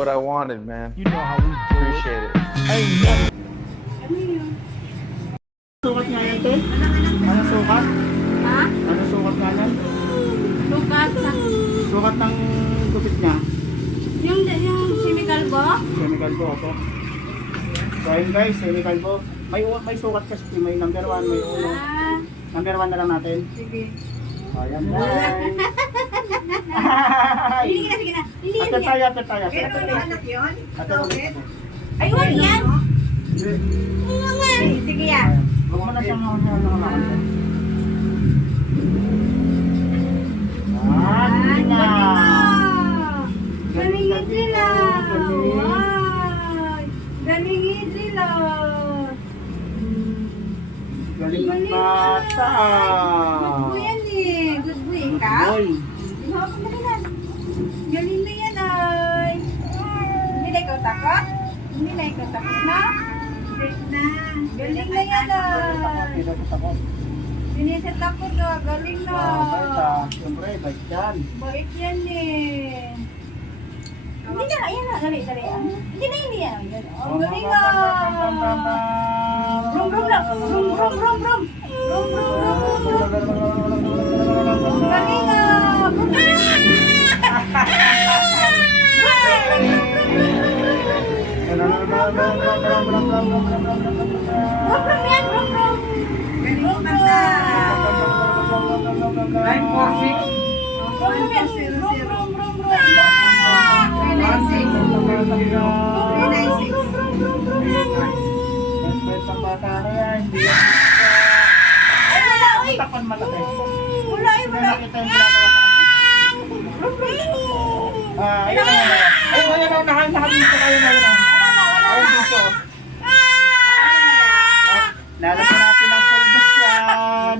what I wanted, man. You know how we do it. Appreciate it. Ay, sukat nga yan, te? Ano sukat? Ha? Ano sukat nga yan? Lukat sa... Sukat ng gupit niya. Yung chemical ba? Chemical po ako. So ayun guys, chemical po. May sukat kasi, may number 1, may uno. Ah, Number 1 na lang natin. sige. Ayan guys. Hindi na, sige na. Hindi Ate na. tayo, ate tayo. Ito na anak yun? Ate ulit. Ay, wala yan. Sige yan. Huwag mo na siyang nakakalakan. Galing na. Galingin sila. Wow. Galingin sila. Galing ng bata. Good boy yan eh. Good boy. Ikaw? Boy. Ikaw ka malilan. Galing na yan ay. Hindi na ikaw takot? Hindi na ikaw takot na? Na. Galing na yan ay. Dito sa takot. Sinisit ako na. Galing na. Siyempre, bait yan. Bait yan eh. Hindi na. Ayan na. Dali, dali. Hindi na, hindi yan. Oh, galing na. Brum, brum lang. Brum, brum, brum, brum. Brum, brum, brum, brum, brum. Galing na. Brum, brum yan. Brum, brum. Galing basta. 946. Brum, brum yan. Brum, brum, brum, brum. 396. Best ang bata na yan. Hindi yan. Ay, wala, uy. Takpan malaki. Wala, ay, May wala. nakita yung ginagawa sa akin. Ayun na. Ayun, ayun na. Nakadito kayo na yun. Ayun dito. Lalagyan natin ng pulbos yan.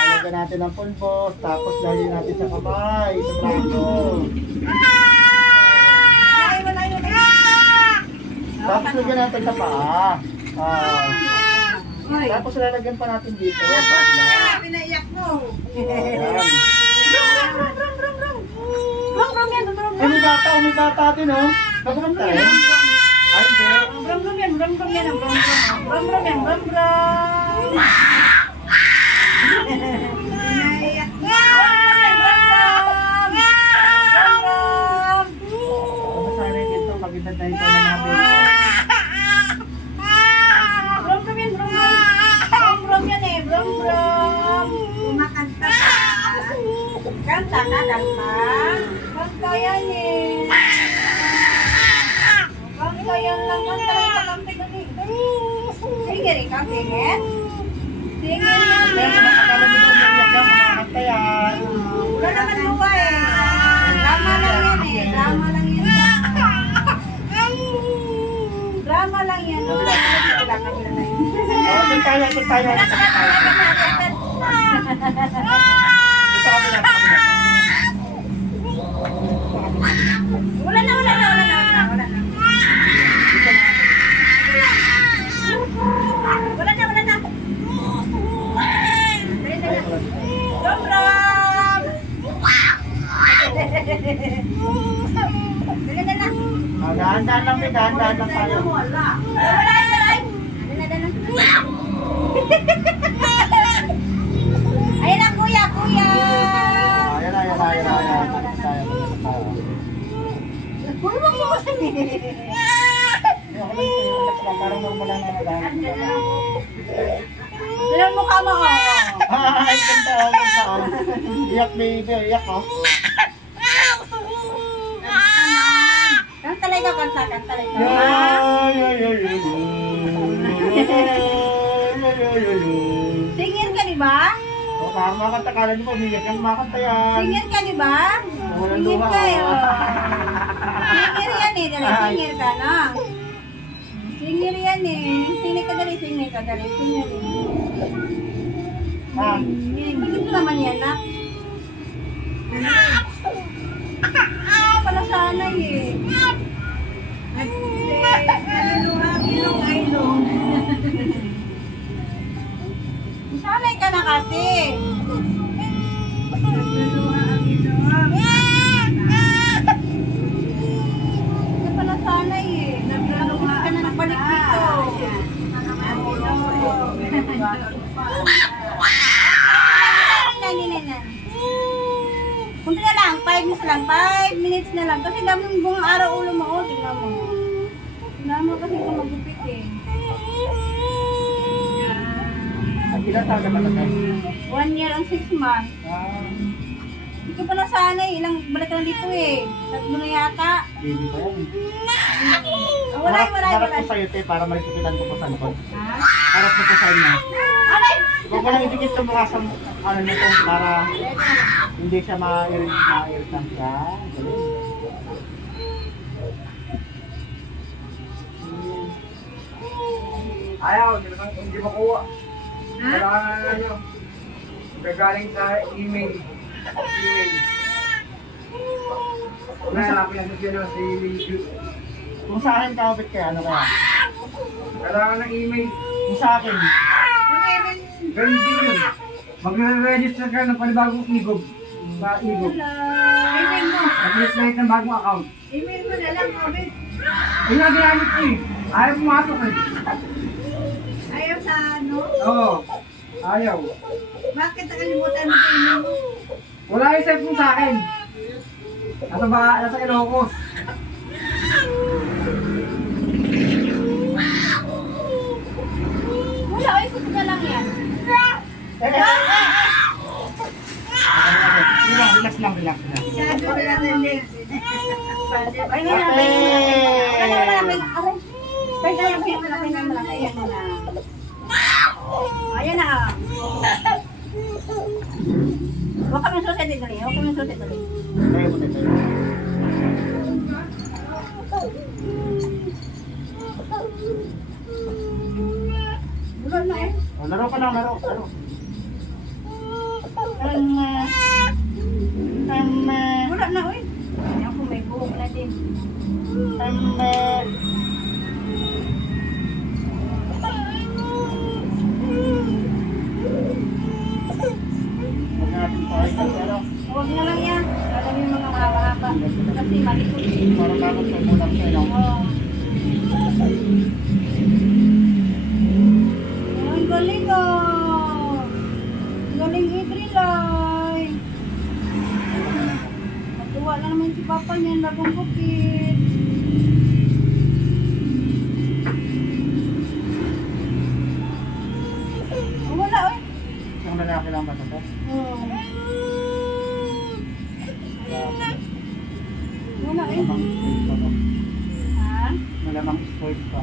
Lalagyan natin ng pulbos. Tapos lalagyan natin sa kamay. Sa braso. Tapos lagyan natin sa paa. Tapos lalagyan pa natin dito. Pinaiyak mo. Ayan. Brum, brum yan. Brum, Ay, may bata din, oh. Nakumanta rin. Ay, hindi. brum, brum yan. Brum, brum yan. Brum, brum. Brum, brum yan. Brum, brum. Pinaiyak mo. Ay, brum, brum. Brum, brum. Tapos sana dito, mag-itad na ito na natin. Brum, brum yan. Brum, brum. Brum, brum yan eh. Brum, brum. Kumakanta ka. Kanta ka, kanta. Kanta yan eh. Kanta yan lang. Kanta lang sa kanta gani. Sige rin ka, sige. Sige yan. Kaya akala nyo na umiyak yan, kumakanta yan. Wala naman luwa eh. Drama lang yan eh. Drama lang yan. Drama lang yan. Wala ka nila na yun. Oh, ito tayo. Ito kami na. Wala na. Wala na. Brum, brum. Dali na lang. Dahan-dahan lang, may dahan-dahan lang tayo. Wala. Dali na. Ayan na, kuya. Ayan na. Pulmang mo kasi. Parang normal lang na nadahan. Ilang mukha mo, Ay, ganda. Iyak, baby. Iyak, oh. Kanta lang ikaw, kanta lang ikaw. Singer ka, di ba? Oh, parang makanta. Kala niyo pa, umiyak yan. Makanta yan. Singer ka, di ba? Walang Singer luha. ka, Singer yan eh, dali. Singer ka na. Singer yan eh. Singer ka, dali. Singer eh. Ah, Bakit mo naman yan, na? Pala sana eh. Sanay ka na kasi. lang. Kasi dami yung buong araw ulo mo. Oh, tingnan mo. Tingnan mo kasi kung magupit eh. At ilan taon ka patagay? 1 year and 6 months. Hindi ko pa nasanay. Ilang balik ka na dito eh. 3 na yata. Baby pa yan. Harap ko sa'yo, te, para malisipitan ko po sa likod. Ha? Harap ko po sa inyo. Alay! Huwag mo lang idikit sa mukha sa ano nito para hindi siya ma-irritant siya. Galing. Ayaw, hindi makuha. Kailangan na nyo. Gagaling sa email. Hanapin natin sila si YouTube. Kung sa akin kapit kaya, ano kaya? Kailangan ng email. Kung sa akin, Ganun din yun. Magre-register ka ng panibagong igog. Sa igog. Email mo. Mag-create ng bagong account. Email mo na lang, Robin. Ayun ang ginamit ko eh. Ayaw pumasok eh. Ayaw sa ano? Oo. Ayaw. Bakit nakalimutan mo sa email mo? Wala yung cellphone sa akin. Nasa Ilocos. Wala, ay gusto na lang yan. relax lang. Sabi ko lang na next. Ay, nga na. Wala. Pwede na yung malaki. Ayan na. Ayan na. Huwag kami susi dali. Tayo mo, tayo. Wala na eh. Oh, laro ka lang, laro. Wala na eh. Ayan ko may buhok na din. Huwag natin pa ay pero Huwag na lang yan. Alam yung mga mahaba-haba. Kasi malikot eh. parang takot sa mulang sa'yo. Oo. Ang galing ah. Galing Idrilay. Natuwa na naman si Papa niyan. Labang bukit. Oh, wala eh. Isang lalaki lang ba ito? Oo. Wala eh. Malamang spoiled pa to. Ha? Malamang spoiled pa.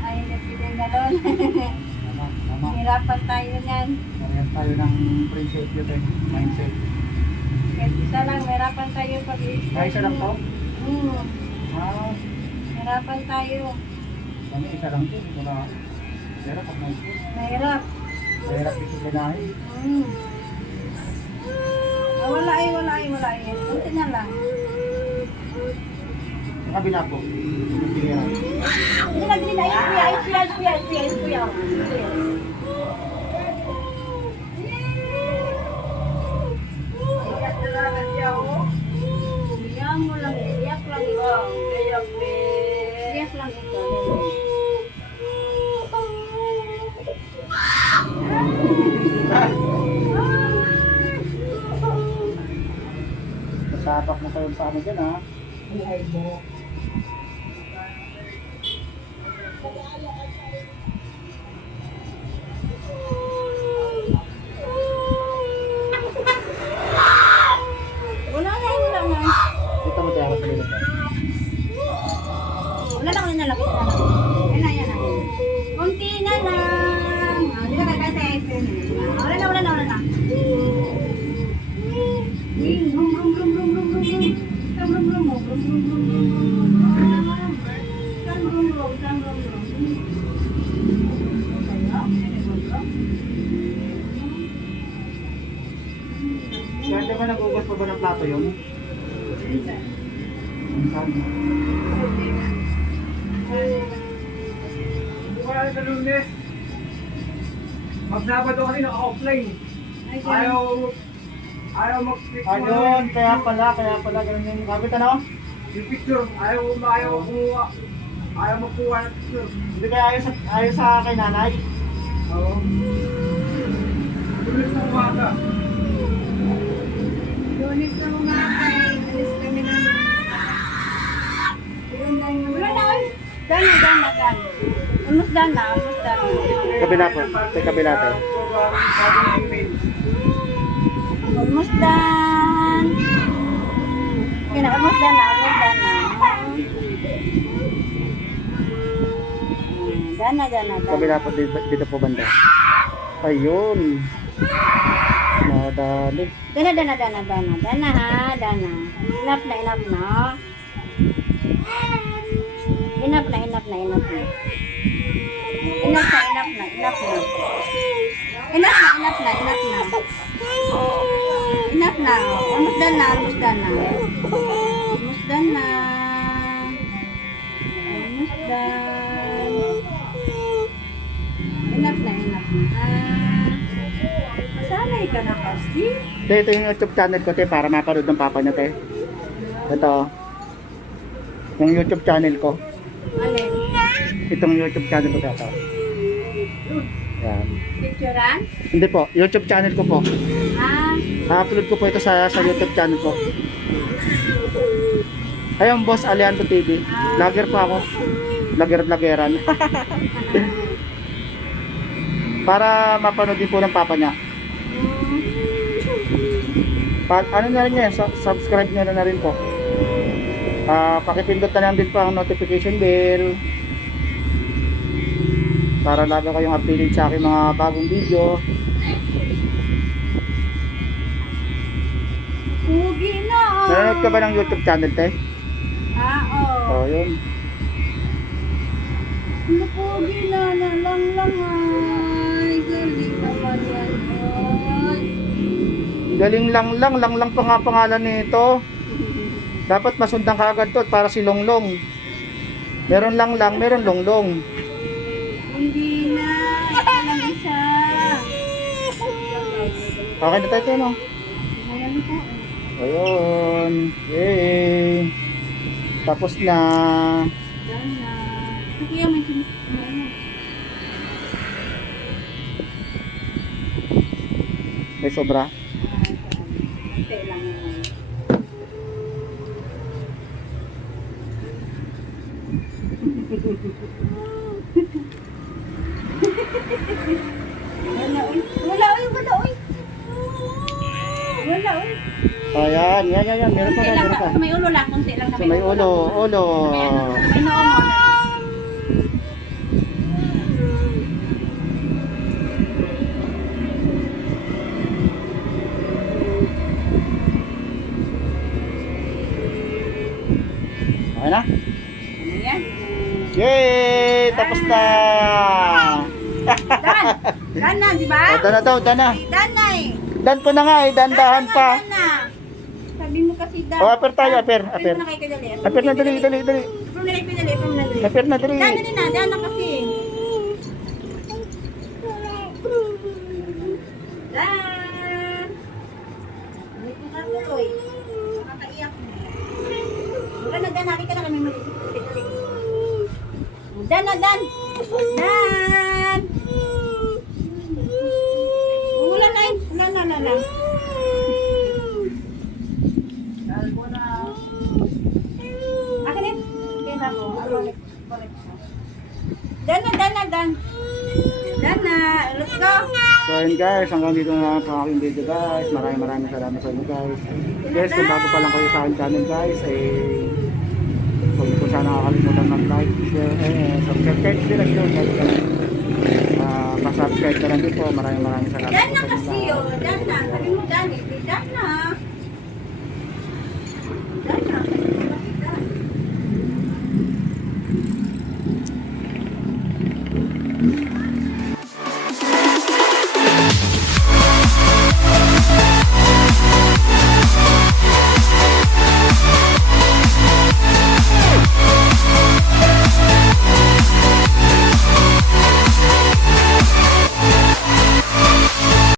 Ay, nagpilin galon. Tama. Hirapan tayo niyan. Parehas tayo ng prinsipyo tayo. Mindset. Kahit isa lang, hirapan tayo pag-i-start. Ay, isa lang to? Ah, Hirapan tayo. kami isa lang to. Wala. Pero pag may Mahirap. mahirap disiplinahin. Wala eh. Kunti na lang. Sa kabila po. Pilihan. Hindi na, ayos kuya. Iyak na lang siya, oh. Iyak mo lang, iyak lang ito. Iyak lang ito. Tapak mo kayo sa ano dyan ha. Wala na. Dito mo tayo sa dito. Wala na, Yan na. Kunti na lang. Hindi na kaya sa iPhone. Wala na. Kaya di ba nagugas pa ba ng plato yun? Minsan. Wala sa Lunes. Magsabado kasi naka-offline. Ayaw mag-click mo. Ayun, kaya pala, ganun yung gamit ano? Yung picture, ayaw kumuha. Ayaw magkuha ng picture. Hindi kaya ayaw sa kay nanay? Oo. Lunes na umaga. Lunes na umaga, alis kami ng Dana, dana, dana. Almost dana, almost dana. Kabila po. Sa kabila tayo. Almost done. Okay na, almost done na, almost done na. Dana, dana, dana. Kabila po. Dito po banda. Ayun. Madali. Dana, dana, dana, dana. Dana ha, dana. Enough na, enough na. Enough na, enough na, enough na. Enough na, enough na, enough na. Enough na, enough na, enough na. Enough na. Almost done na, almost done na. Almost done na. Almost done. Enough na, enough na. Sanay ka na kasi. Ito yung YouTube channel ko, te, para mapanood ng papa niya, te. Ito. Yung YouTube channel ko. Alin? Itong YouTube channel ko, te. Yan. Picturean? Hindi po, YouTube channel ko po. Ah, upload ko po ito sa YouTube channel ko. Ayun, Boss Alejandro TV. Vlogger po ako. Vloggeran. Para mapanood din po ng papa niya. Ano na rin yan, subscribe nyo na rin po. Pakipindot na lang din po ang notification bell. Para lalo kayong updated sa aking mga bagong video. pugi na. Nanonood ka ba ng YouTube channel, te? Oo. Oh, yun. Pugi na, lang ay. Galing naman yan. Ay. Galing lang pa nga pangalan nito. Dapat masundan ka agad to para si Longlong. Meron lang, meron Longlong. Hindi na. Ito lang isa. Okay na tayo, no? Ayan po. Ayun. Yay. Tapos na. Done na. Kuya, may ano. May sobra. Ate lang yan. Wala, uy. Wala, uy. Wala, uy. Wala, uy. Ayan, yan. Meron pa Kunti na, lang, meron pa. sa may ulo lang. Kunti lang sa So may ulo. May ano, may noo mo. Okay na? Ano yan? Yay! Tapos na! Dan! Dan na, di ba? Oh, dana daw, dana. Dan na eh. Dan ko na nga eh, dandahan pa. Dan na. Sabi mo kasi Dan. Oh, aper tayo, aper. Aper mo na kayo kadali. Aper na, dali. Aper mo na kayo kadali. Aper mo na dali. Aper na, dali. Dan na din na. Dan na kasi. Dan! Hindi ko na tuloy. Makakaiyak mo. Wala na, Dan. Hari ka na kami mag-isip. Dan na, Dan! Dan! Wala na yun. Wala na. Akin yun. Kaya mo. Dan na. Dan na. Let's go. So yun guys, hanggang dito na lang ang aking video guys. Maraming salamat sa inyo guys. Guys, kung bago pa lang kayo sa aking channel guys, huwag niyo po sana nakakalimutan mag-like, share, subscribe kahit hindi lang yun. Pa-subscribe ka lang din po. Maraming salamat Dan po na sa inyo kasi guys. yun. Dan na. Sabi mo Dan eh. Dan na.